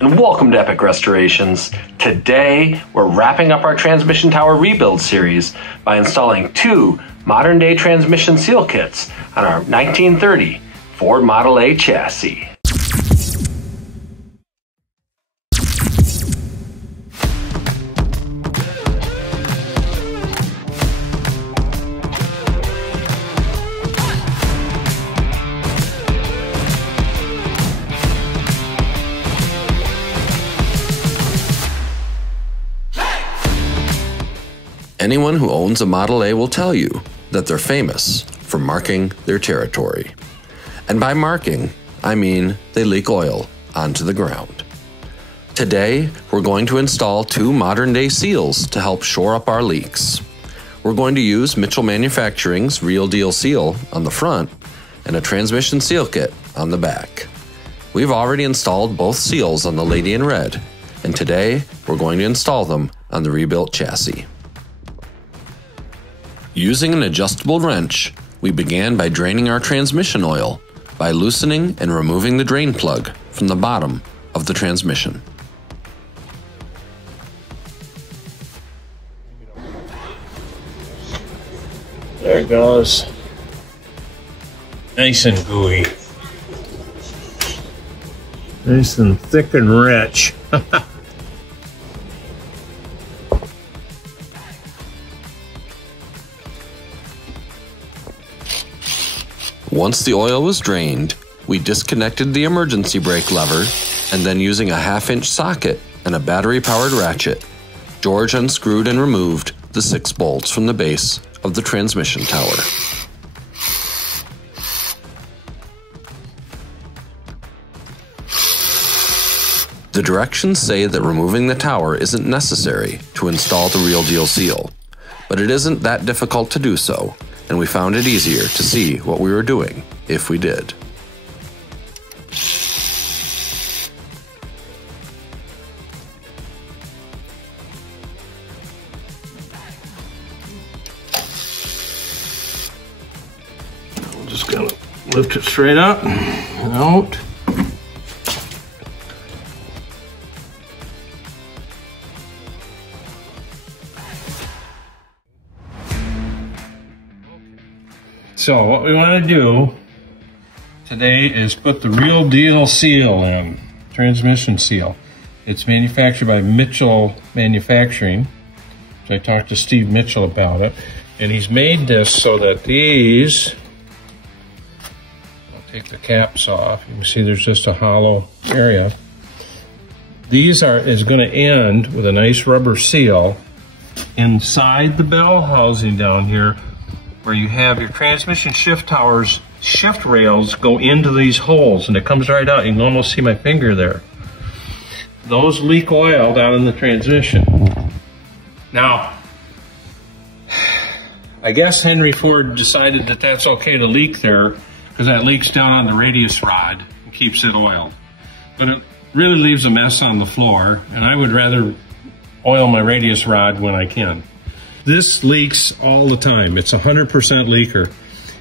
and welcome to Epic Restorations. Today, we're wrapping up our transmission tower rebuild series by installing two modern-day transmission seal kits on our 1930 Ford Model A chassis. Anyone who owns a Model A will tell you that they're famous for marking their territory. And by marking, I mean they leak oil onto the ground. Today, we're going to install two modern-day seals to help shore up our leaks. We're going to use Mitchell Manufacturing's Real Deal Seal on the front and a transmission seal kit on the back. We've already installed both seals on the Lady in Red, and today we're going to install them on the rebuilt chassis. Using an adjustable wrench, we began by draining our transmission oil by loosening and removing the drain plug from the bottom of the transmission. There it goes. Nice and gooey. Nice and thick and rich. Once the oil was drained, we disconnected the emergency brake lever, and then using a 1/2-inch socket and a battery-powered ratchet, George unscrewed and removed the 6 bolts from the base of the transmission tower. The directions say that removing the tower isn't necessary to install the Real Deal Seal, but it isn't that difficult to do so, and we found it easier to see what we were doing if we did. I'm just gonna lift it straight up and out. So what we want to do today is put the Real Deal Seal in, transmission seal. It's manufactured by Mitchell Manufacturing. So I talked to Steve Mitchell about it, and he's made this so that these, I'll take the caps off. You can see there's just a hollow area. These is going to end with a nice rubber seal inside the bell housing down here, where you have your transmission shift towers, shift rails go into these holes, and it comes right out. You can almost see my finger there. Those leak oil down in the transmission. Now, I guess Henry Ford decided that that's okay to leak there because that leaks down on the radius rod and keeps it oiled. But it really leaves a mess on the floor, and I would rather oil my radius rod when I can. This leaks all the time. It's 100% leaker.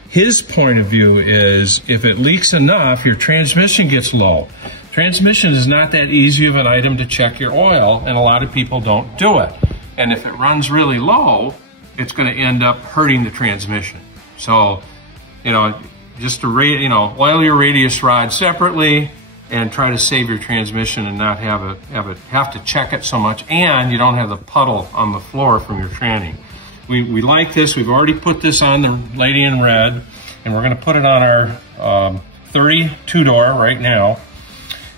His point of view is if it leaks enough, your transmission gets low. Transmission is not that easy of an item to check your oil, and a lot of people don't do it. And if it runs really low, it's going to end up hurting the transmission. So, just to oil your radius rod separately and try to save your transmission and not have to check it so much, and you don't have the puddle on the floor from your tranny. We like this. We've already put this on the Lady in Red, and we're going to put it on our 32-door right now,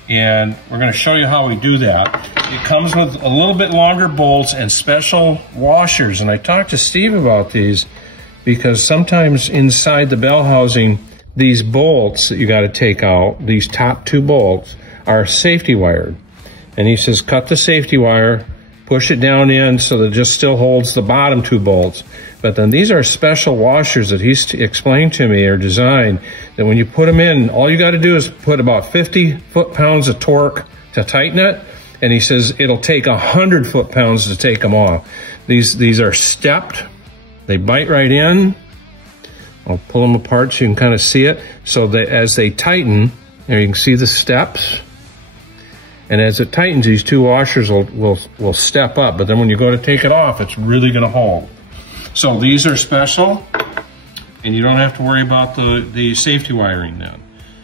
and we're going to show you how we do that. It comes with a little bit longer bolts and special washers, and I talked to Steve about these because sometimes inside the bell housing, these bolts that you got to take out, these top 2 bolts, are safety wired. And he says, cut the safety wire, push it down in so that it just still holds the bottom 2 bolts. But then these are special washers that he's explained to me are designed that when you put them in, all you got to do is put about 50 foot-pounds of torque to tighten it. And he says it'll take 100 foot-pounds to take them off. These are stepped. They bite right in. I'll pull them apart so you can kind of see it. So that as they tighten, there you can see the steps. And as it tightens, these two washers will step up, but then when you go to take it off, it's really gonna hold. So these are special, and you don't have to worry about the safety wiring then.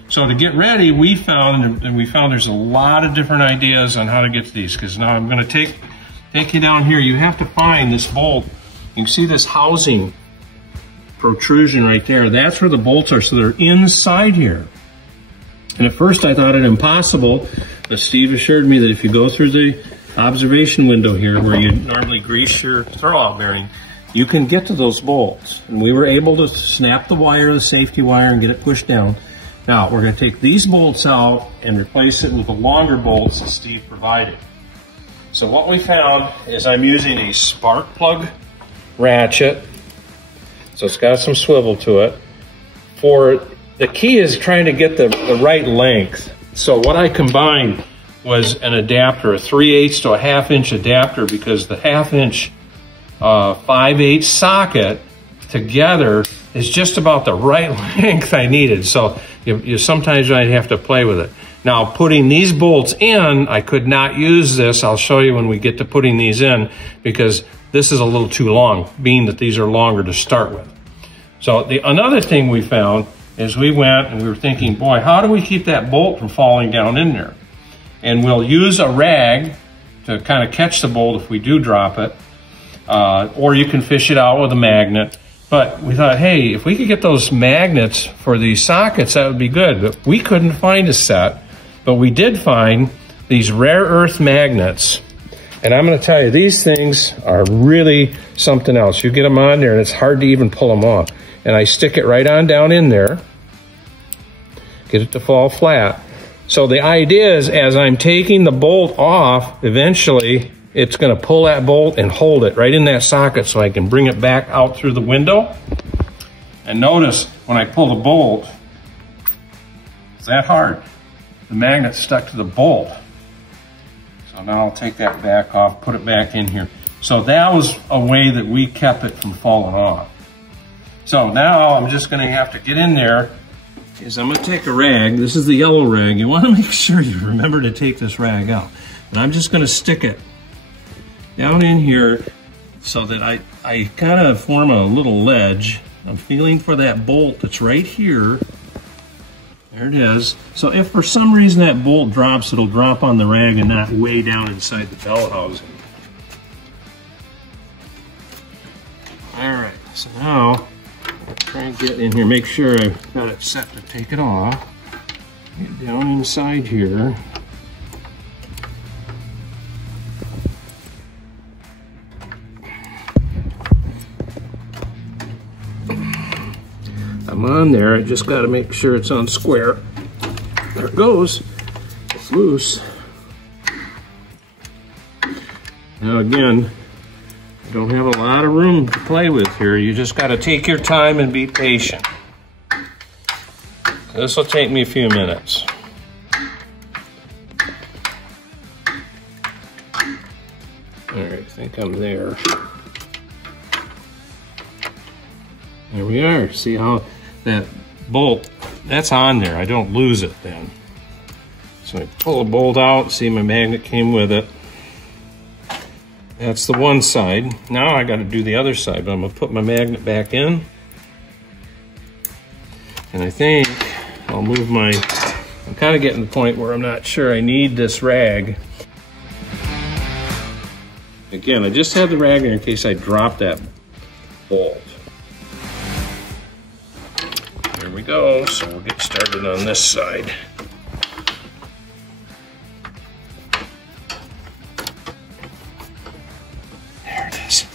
So to get ready, we found there's a lot of different ideas on how to get to these, because now I'm gonna take you down here. You have to find this bolt. You can see this housing protrusion right there. That's where the bolts are, so they're inside here. And at first I thought it impossible, but Steve assured me that if you go through the observation window here where you normally grease your throwout bearing, you can get to those bolts. And we were able to snap the wire, the safety wire, and get it pushed down. Now we're going to take these bolts out and replace it with the longer bolts that Steve provided. So what we found is I'm using a spark plug ratchet. So it's got some swivel to it. The key is trying to get the right length. So what I combined was an adapter, a 3/8 to a 1/2 inch adapter, because the 1/2 inch 5/8 socket together is just about the right length I needed. So you sometimes might have to play with it. Now putting these bolts in, I could not use this. I'll show you when we get to putting these in, because this is a little too long, being that these are longer to start with. So another thing we found is we went and we were thinking, boy, how do we keep that bolt from falling down in there? And we'll use a rag to kind of catch the bolt if we do drop it, or you can fish it out with a magnet. But we thought, hey, if we could get those magnets for these sockets, that would be good. But we couldn't find a set, but we did find these rare earth magnets. And I'm going to tell you, these things are really something else. You get them on there and it's hard to even pull them off. And I stick it right on down in there, get it to fall flat. So the idea is, as I'm taking the bolt off, eventually it's going to pull that bolt and hold it right in that socket so I can bring it back out through the window. And notice when I pull the bolt, it's that hard. The magnet's stuck to the bolt. So now I'll take that back off, put it back in here. So that was a way that we kept it from falling off. So now I'm just going to have to get in there. Is I'm going to take a rag. This is the yellow rag. You want to make sure you remember to take this rag out. And I'm just going to stick it down in here so that I kind of form a little ledge. I'm feeling for that bolt that's right here. There it is. So if for some reason that bolt drops, it'll drop on the rag and not way down inside the bell housing. All right, so now I'll try and get in here, make sure I've got it set to take it off. Get down inside here. I'm on there, I just got to make sure it's on square. There it goes. It's loose. Now again, you don't have a lot of room to play with here. You just got to take your time and be patient. This will take me a few minutes. All right, I think I'm there. There we are. See how that bolt, that's on there. I don't lose it then. So I pull the bolt out, see my magnet came with it. That's the one side. Now I got to do the other side, but I'm going to put my magnet back in. And I think I'll move I'm kind of getting to the point where I'm not sure I need this rag. Again, I just have the rag in case I drop that bolt. There we go, so we'll get started on this side. There it is.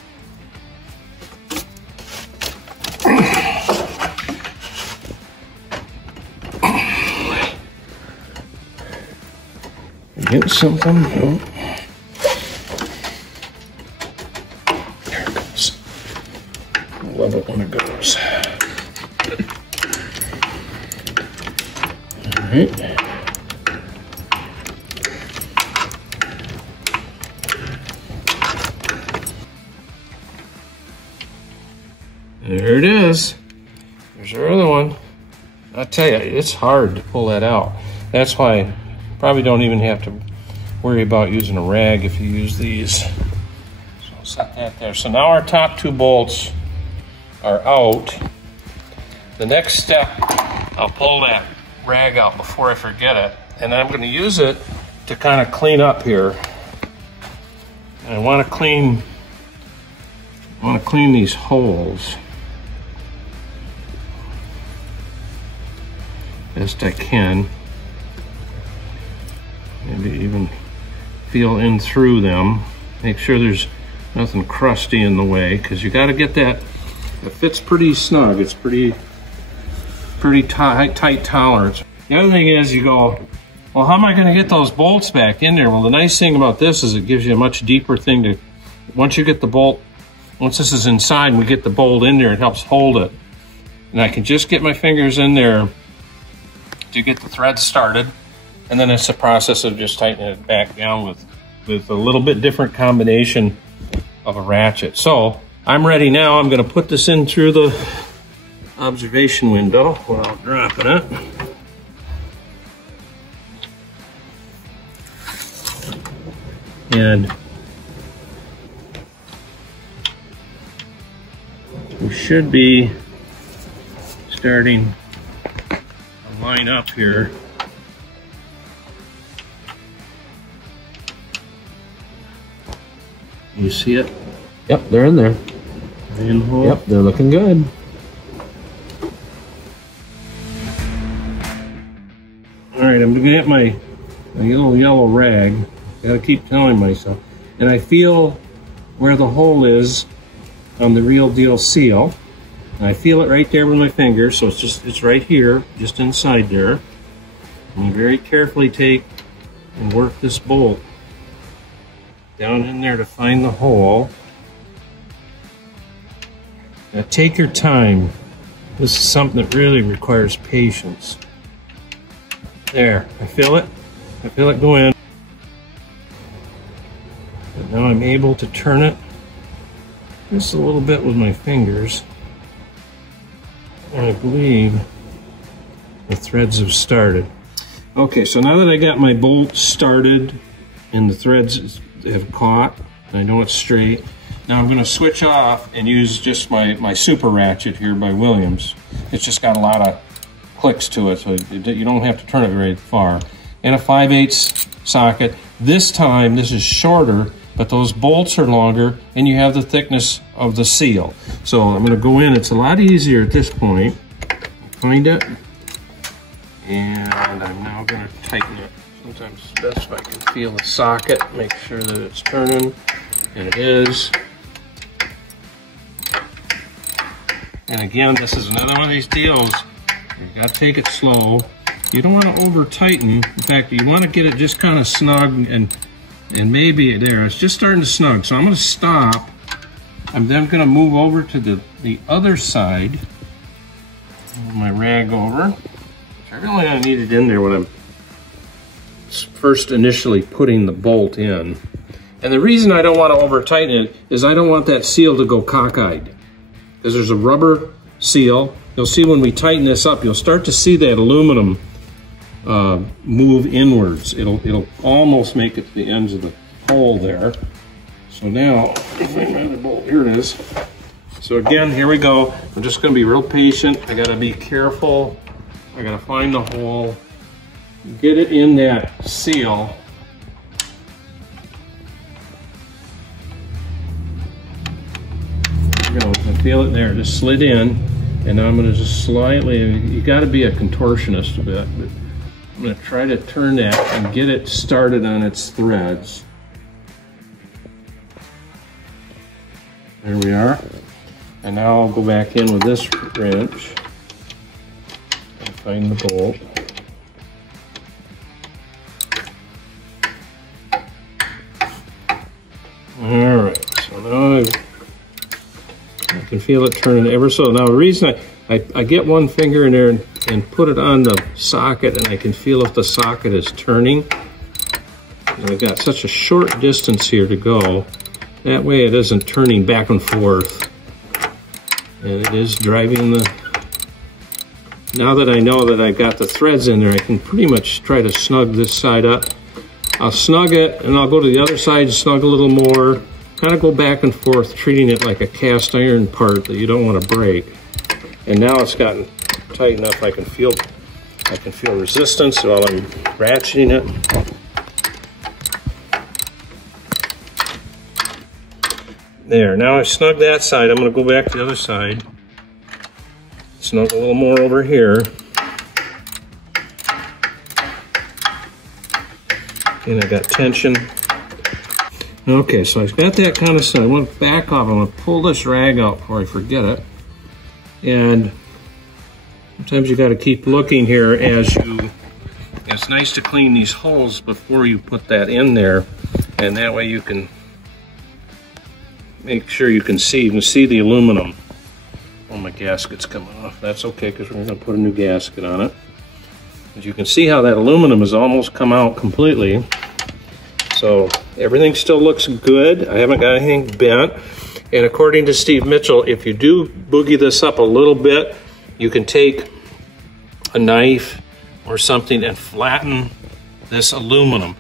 Get something? No. There it goes. I love it when it goes. Right. There it is. There's our other one. I tell you, it's hard to pull that out. That's why I probably don't even have to worry about using a rag if you use these. So I'll set that there. So now our top 2 bolts are out. The next step, I'll pull that rag out before I forget it, and I'm going to use it to kind of clean up here. And I want to clean these holes best I can. Maybe even feel in through them. Make sure there's nothing crusty in the way, because you got to get that. It fits pretty snug. It's pretty tight tolerance. The other thing is, you go, well, how am I going to get those bolts back in there? Well, the nice thing about this is it gives you a much deeper thing to. Once you get the bolt, once this is inside and we get the bolt in there, it helps hold it. And I can just get my fingers in there to get the thread started. And then it's a process of just tightening it back down with a little bit different combination of a ratchet. So I'm ready now. I'm going to put this in through the observation window while dropping it. And we should be starting to line up here. You see it? Yep, they're in there. Yep, they're looking good. All right, I'm gonna get my little yellow rag. Gotta keep telling myself. And I feel where the hole is on the Real Deal seal. And I feel it right there with my finger, so it's right here, just inside there. And you very carefully take and work this bolt down in there to find the hole. Now take your time. This is something that really requires patience. There, I feel it. I feel it go in. But now I'm able to turn it just a little bit with my fingers. And I believe the threads have started. Okay, so now that I got my bolt started and the threads have caught, and I know it's straight, now I'm going to switch off and use just my super ratchet here by Williams. It's just got a lot of clicks to it, so you don't have to turn it very far. And a 5/8 socket. This time, this is shorter, but those bolts are longer, and you have the thickness of the seal. So I'm going to go in. It's a lot easier at this point. Find it. And I'm now going to tighten it. Sometimes it's best if I can feel the socket, make sure that it's turning, and it is. And again, this is another one of these deals. You got to take it slow. You don't want to over tighten. In fact, you want to get it just kind of snug, and maybe there, it's just starting to snug. So I'm going to stop. I'm then going to move over to the other side. Move my rag over. I really don't need it in there when I'm first initially putting the bolt in. And the reason I don't want to over tighten it is I don't want that seal to go cockeyed. Because there's a rubber seal. You'll see when we tighten this up, you'll start to see that aluminum move inwards. It'll almost make it to the ends of the hole there. So now, if I find the bolt, here it is. So again, here we go. I'm just going to be real patient. I got to be careful. I got to find the hole, get it in that seal. There we go. I feel it there. Just slid in. And now I'm going to just slightly, you got to be a contortionist a bit, but I'm going to try to turn that and get it started on its threads. There we are. And now I'll go back in with this wrench and find the bolt. All right, so now I can feel it turning ever so. Now the reason I get one finger in there and put it on the socket, and I can feel if the socket is turning. And I've got such a short distance here to go. That way it isn't turning back and forth. And it is driving the... Now that I know that I've got the threads in there, I can pretty much try to snug this side up I'll snug it, and I'll go to the other side and snug a little more. Kind of go back and forth, treating it like a cast iron part that you don't want to break. And now it's gotten tight enough I can feel resistance while I'm ratcheting it. There, now I've snugged that side. I'm going to go back to the other side. Snug a little more over here. And I got tension. Okay, so I've got that kind of stuff. I want to back off. I want to pull this rag out before I forget it. And sometimes you got to keep looking here it's nice to clean these holes before you put that in there. And that way you can make sure you can see the aluminum. Oh, my gasket's coming off. That's okay, because we're going to put a new gasket on it. As you can see how that aluminum has almost come out completely. So everything still looks good. I haven't got anything bent. And according to Steve Mitchell, if you do boogie this up a little bit, you can take a knife or something and flatten this aluminum.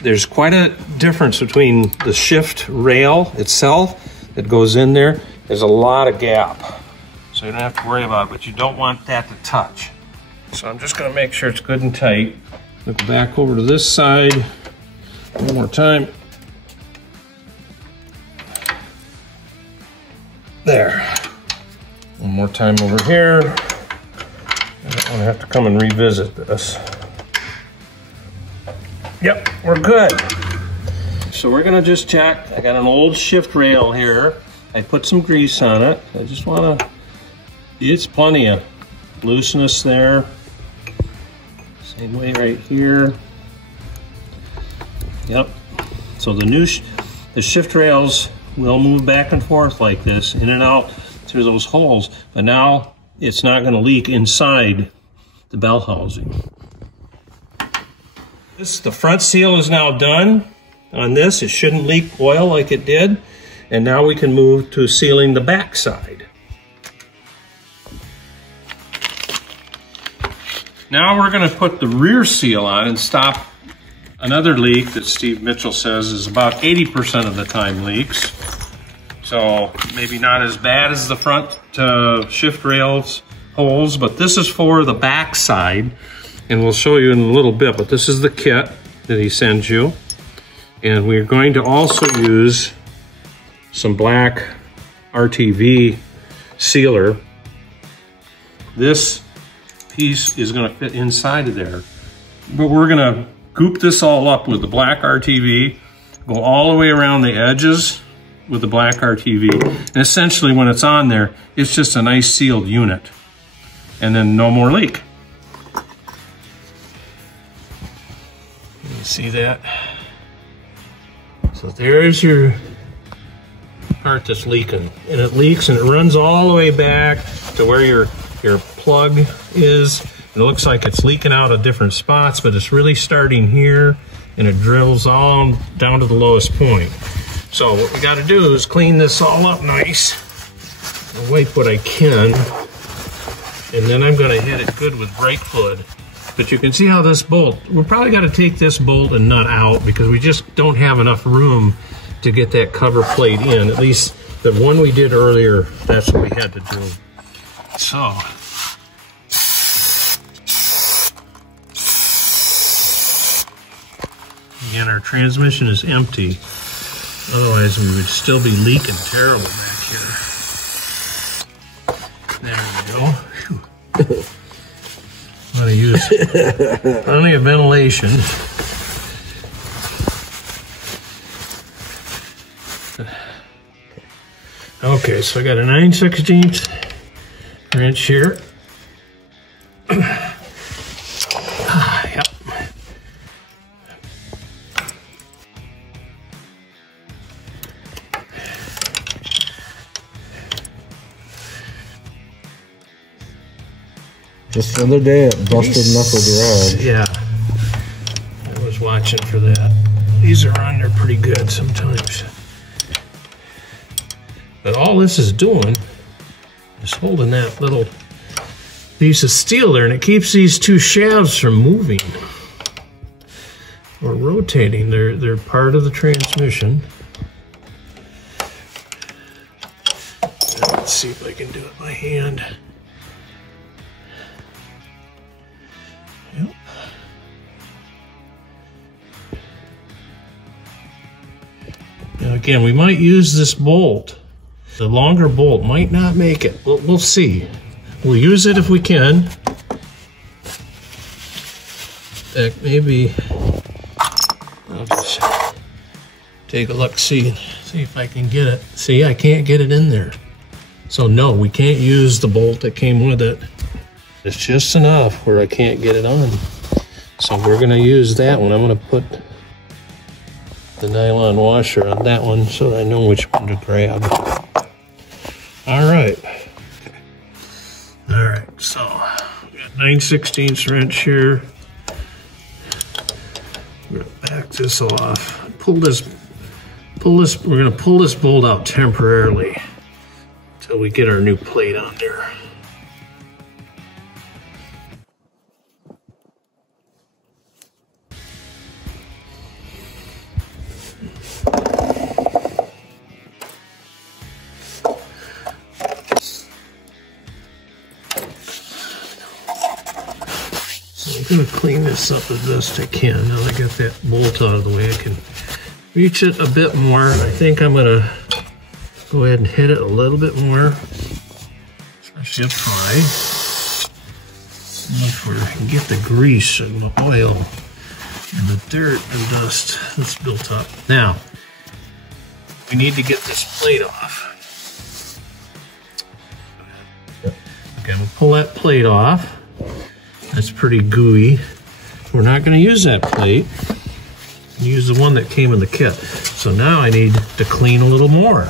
There's quite a difference between the shift rail itself that goes in there. There's a lot of gap. So you don't have to worry about it, but you don't want that to touch. So I'm just going to make sure it's good and tight. Look back over to this side one more time. There. One more time over here. I don't want to have to come and revisit this. Yep, we're good. So we're going to just check. I got an old shift rail here. I put some grease on it. I just want to, it's plenty of looseness there. Same way right here. Yep. So the shift rails will move back and forth like this, in and out through those holes, but now it's not going to leak inside the bell housing. The front seal is now done on this. It shouldn't leak oil like it did. And now we can move to sealing the back side. Now we're going to put the rear seal on and stop another leak that Steve Mitchell says is about 80% of the time leaks. So maybe not as bad as the front shift rails holes, but this is for the back side. And we'll show you in a little bit, but this is the kit that he sends you. And we're going to also use some black RTV sealer. This piece is going to fit inside of there. But we're going to goop this all up with the black RTV, go all the way around the edges with the black RTV. And essentially when it's on there, it's just a nice sealed unit. And then no more leak. You see that? So there's your part that's leaking, and it leaks and it runs all the way back to where your plug is. It looks like it's leaking out of different spots, but it's really starting here, and it drills all down to the lowest point. So what we got to do is clean this all up nice, and wipe what I can, and then I'm going to hit it good with brake fluid. But you can see how this bolt, we're probably got to take this bolt and nut out because we just don't have enough room to get that cover plate in. At least the one we did earlier, that's what we had to do. So, again, our transmission is empty. Otherwise, we would still be leaking terrible back here. There we go. Whew. I'm going to use plenty of ventilation. Okay, so I got a 9/16 wrench here. Yep. Just the other day, it busted knuckle garage. Yeah, I was watching for that. These are on there pretty good sometimes. But all this is doing is holding that little piece of steel there, and it keeps these two shafts from moving. or rotating. They're part of the transmission. Let's see if I can do it by hand. Yep. Now again, we might use this bolt. The longer bolt might not make it. We'll see. We'll use it if we can. In fact, maybe I'll just take a look, see if I can get it. See, I can't get it in there. So no, we can't use the bolt that came with it. It's just enough where I can't get it on. So we're gonna use that one. I'm gonna put the nylon washer on that one so that I know which one to grab. All right, so we got 9/16 wrench here. We're gonna back this off. We're gonna pull this bolt out temporarily until we get our new plate on there. I'm going to clean this up as best I can. Now that I got that bolt out of the way, I can reach it a bit more. I think I'm going to go ahead and hit it a little bit more, especially up high. Look where I can get the grease and the oil and the dirt and dust that's built up. Now, we need to get this plate off. Okay, I'm going to pull that plate off. That's pretty gooey. We're not going to use that plate. Use the one that came in the kit. So now I need to clean a little more.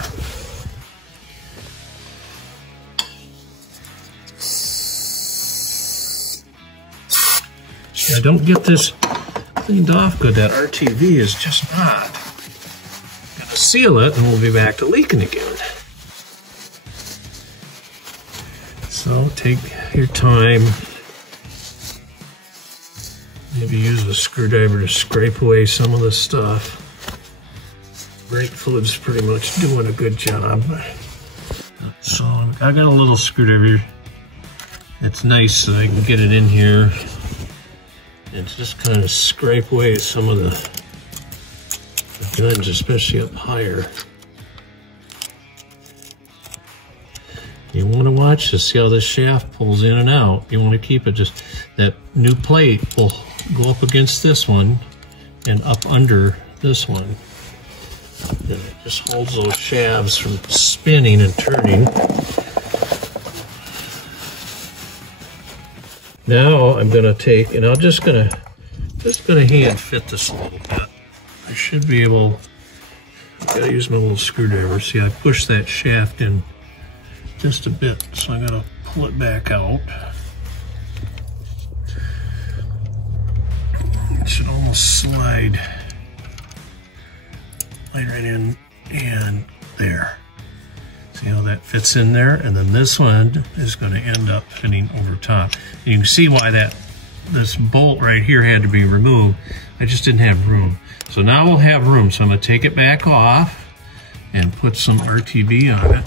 I don't get this cleaned off good. That RTV is just not. Gonna seal it and we'll be back to leaking again. So take your time. Maybe use a screwdriver to scrape away some of the stuff. Brake fluid's pretty much doing a good job. So I got a little screwdriver. It's nice so I can get it in here and just kind of scrape away some of the guns, especially up higher. You want to watch to see how this shaft pulls in and out. You want to keep it just, that new plate will go up against this one and up under this one. And it just holds those shafts from spinning and turning. Now I'm going to take, and I'm just going to hand fit this a little bit. I should be able, I've got to use my little screwdriver. See, I pushed that shaft in just a bit, so I'm going to pull it back out. It should almost slide right in and there. See how that fits in there? And then this one is going to end up fitting over top. And you can see why this bolt right here had to be removed. I just didn't have room. So now we'll have room. So I'm going to take it back off and put some RTV on it.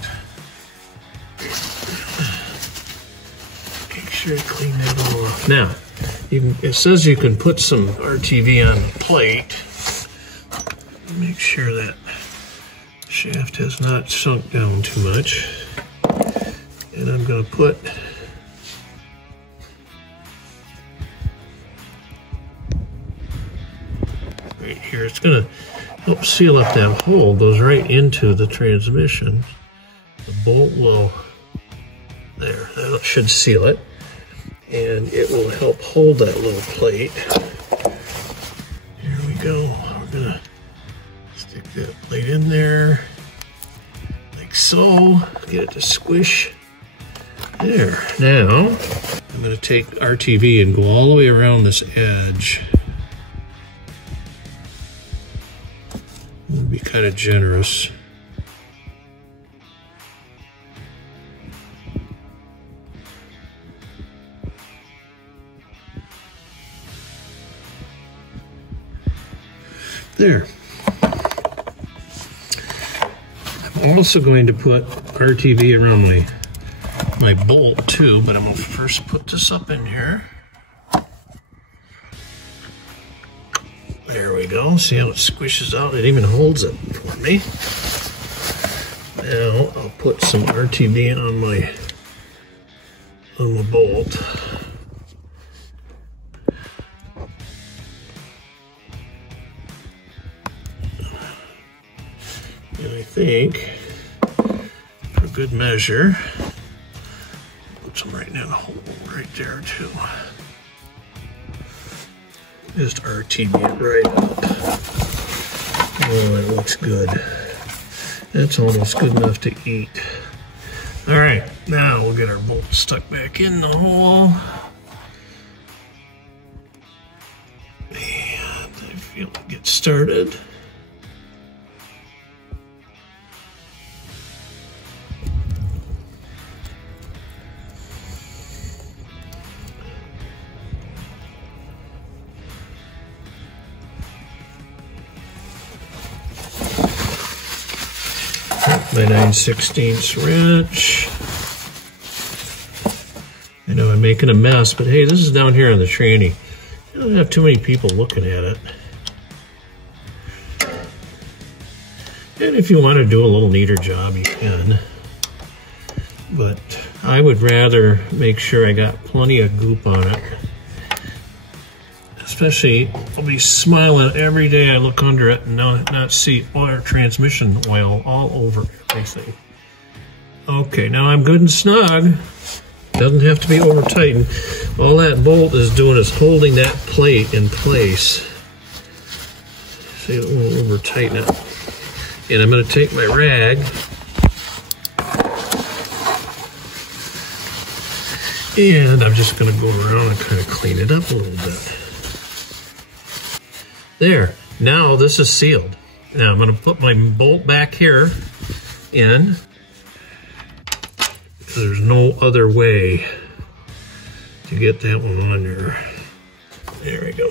Make sure you clean that all off. Now, it says you can put some RTV on the plate. Make sure that shaft has not sunk down too much. And I'm going to put right here. It's going to help seal up that hole. It goes right into the transmission. The bolt will, there, that should seal it. And it will help hold that little plate. Here we go. We're going to stick that plate in there, like so. Get it to squish. There. Now, I'm going to take RTV and go all the way around this edge. I'm going to be kind of generous. There. I'm also going to put RTV around my bolt too, but I'm going to first put this up in here. There we go. See how it squishes out? It even holds it for me. Now I'll put some RTV on my bolt. And I think, for good measure, put some right in that hole right there too. Just RTV it right up. Oh, it looks good. That's almost good enough to eat. All right, now we'll get our bolt stuck back in the hole. And I feel it get started. My 9/16 wrench. I know I'm making a mess, but hey, this is down here on the tranny. I don't have too many people looking at it. And if you want to do a little neater job, you can. But I would rather make sure I got plenty of goop on it. Especially, I'll be smiling every day I look under it and not see oil, transmission oil all over everything. Okay, now I'm good and snug. Doesn't have to be over tightened. All that bolt is doing is holding that plate in place. See, it won't over tighten it. And I'm going to take my rag and I'm just going to go around and kind of clean it up a little bit. There, now this is sealed. Now I'm going to put my bolt back here in, because there's no other way to get that one on there. There we go.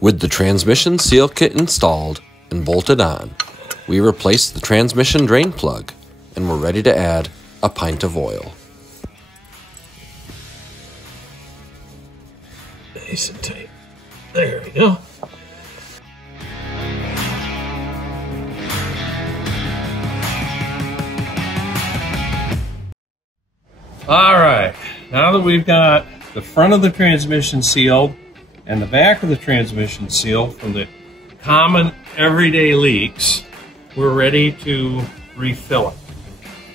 With the transmission seal kit installed and bolted on, we replaced the transmission drain plug and we're ready to add a pint of oil. Nice and tight. There we go. All right, now that we've got the front of the transmission sealed and the back of the transmission sealed from the common everyday leaks, we're ready to refill it.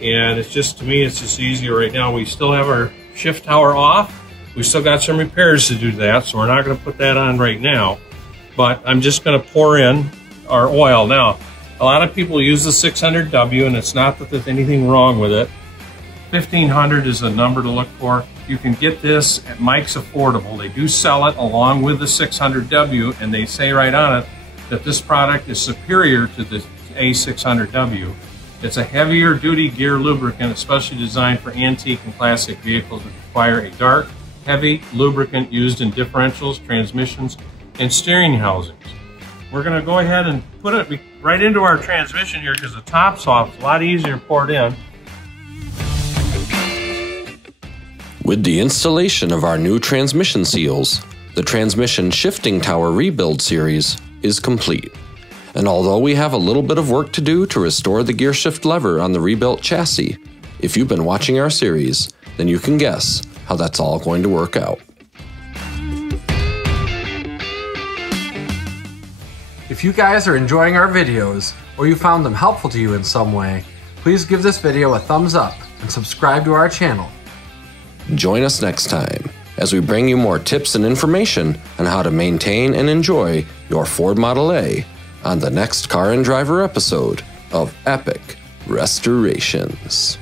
And it's just, to me, it's just easier right now. We still have our shift tower off. We still got some repairs to do to that, so we're not going to put that on right now. But I'm just going to pour in our oil. Now, a lot of people use the 600W, and it's not that there's anything wrong with it. 1500 is a number to look for. You can get this at Mike's Affordable. They do sell it along with the 600W, and they say right on it that this product is superior to the A600W. It's a heavier duty gear lubricant, especially designed for antique and classic vehicles that require a dark, heavy lubricant used in differentials, transmissions, and steering housings. We're going to go ahead and put it right into our transmission here because the top's off. It's a lot easier to pour it in. With the installation of our new transmission seals, the transmission shifting tower rebuild series is complete. And although we have a little bit of work to do to restore the gear shift lever on the rebuilt chassis, if you've been watching our series, then you can guess how that's all going to work out. If you guys are enjoying our videos, or you found them helpful to you in some way, please give this video a thumbs up and subscribe to our channel. Join us next time as we bring you more tips and information on how to maintain and enjoy your Ford Model A on the next Car and Driver episode of Epic Restorations.